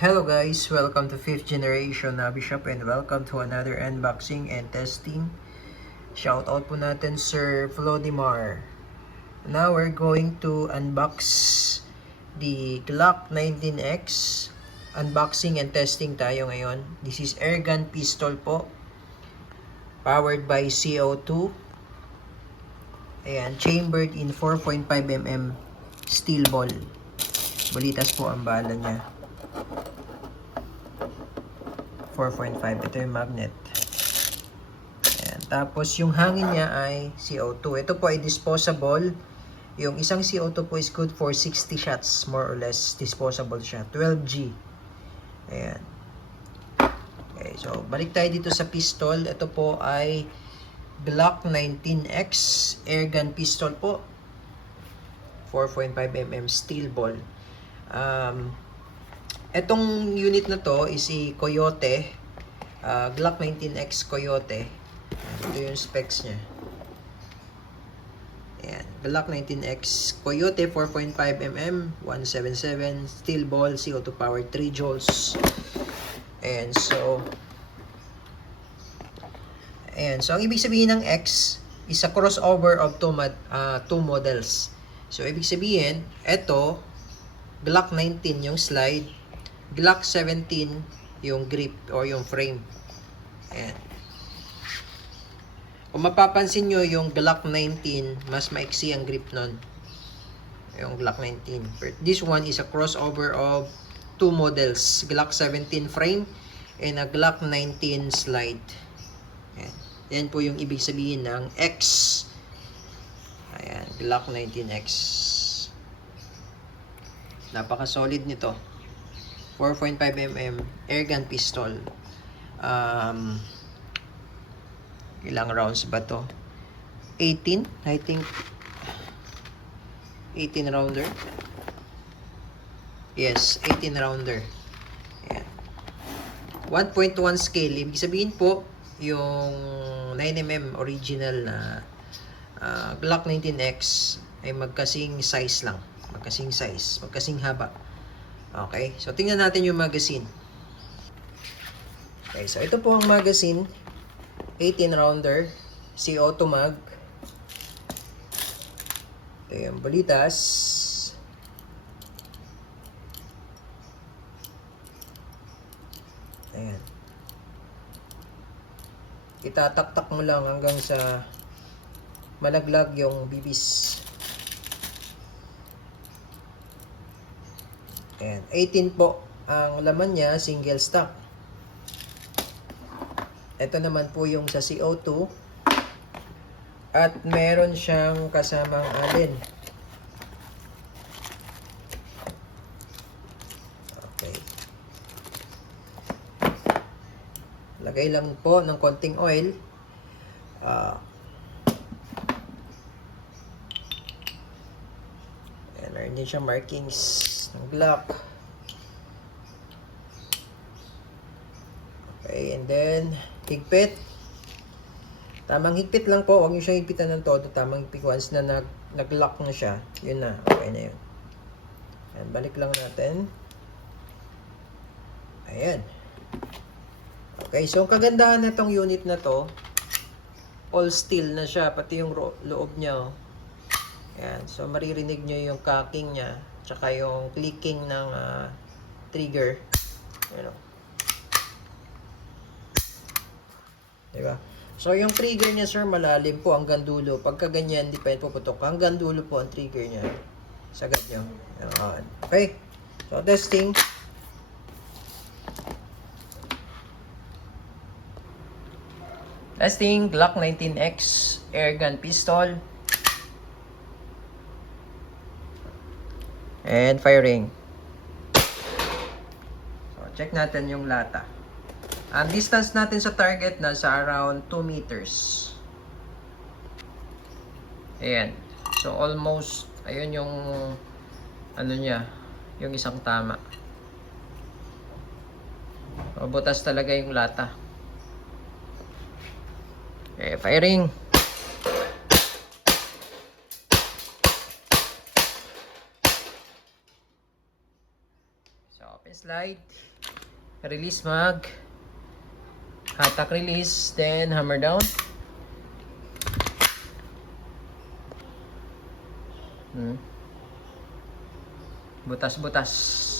Hello guys, welcome to 5th generation Nabi Shop and welcome to another unboxing and testing. Shoutout po natin Sir Flodimar. Now we're going to unbox the Glock 19X. Unboxing and testing tayo ngayon. This is airgun pistol po. Powered by CO2. Ayan, chambered in 4.5mm steel ball. Balitas po ang bala niya. 4.5. Ito yung magnet. Ayan. Tapos yung hangin niya ay CO2. Ito po ay disposable. Yung isang CO2 po is good for 60 shots. More or less disposable siya. 12G. Ayan. Okay. So balik tayo dito sa pistol. Ito po ay Glock 19X airgun pistol po. 4.5mm steel ball. Etong unit na to is si Coyote, Glock 19X Coyote. Ito yung specs niya. Ayan, Glock 19X Coyote 4.5mm 177 steel ball CO2 powered 3 joules. And so ang ibig sabihin ng X is a crossover of two models. So ibig sabihin, ito Glock 19 yung slide, Glock 17 yung grip or yung frame. Ayan. Kung mapapansin nyo, yung Glock 19, mas maiksi ang grip nun. Yung Glock 19. But this one is a crossover of two models. Glock 17 frame and a Glock 19 slide. Ayan. Yan po yung ibig sabihin ng X. Ayan, Glock 19X. Napaka-solid nito. 4.5mm airgun pistol. Ilang rounds ba to? 18, I think. 18 rounder. Yes, 18 rounder. Ayan. 1.1 scale. Ibig sabihin po, yung 9mm original na Glock 19X ay magkasing size lang. Magkasing size. Magkasing haba. Okay, so tingnan natin yung magazine. Okay, so ito po ang magazine. 18 rounder. CO2 mag. Ito yung balitas. Ayan. Itataktak mo lang hanggang sa malaglag yung bibis. Ayan, 18 po ang laman niya, single stock. Ito naman po yung sa CO2. At meron siyang kasamang alin. Okay. Lagay lang po ng konting oil. Ayan, meron din siyang markings ng Glock. Okay, and then higpit. Tamang higpit lang po, huwag niyo siyang higpitan ng todo. Tamang higpit, once na nag-lock na siya, yun na, okay na yun. Ayan, balik lang natin. Ayan. Okay, so ang kagandahan na tong unit na to, all steel na siya, pati yung loob niya. Oh. Ayan, so maririnig niyo yung cocking niya, tsaka yung clicking ng trigger. Ayan, diba? So, yung trigger niya, sir, malalim po hanggang dulo. Pagka ganyan, di pa yun puputok. Hanggang dulo po ang trigger niya. Sagad nyo. Ayan. Okay. So, testing. Testing. Glock 19X airgun pistol. And firing. So, check natin yung lata. Ang distance natin sa target nasa around 2 meters. Ayan. So, almost, ayun yung, ano niya, yung isang tama. So, butas talaga yung lata. Okay, firing. So, open slide. Release mag. Hatak release. Then, hammer down. Butas-butas.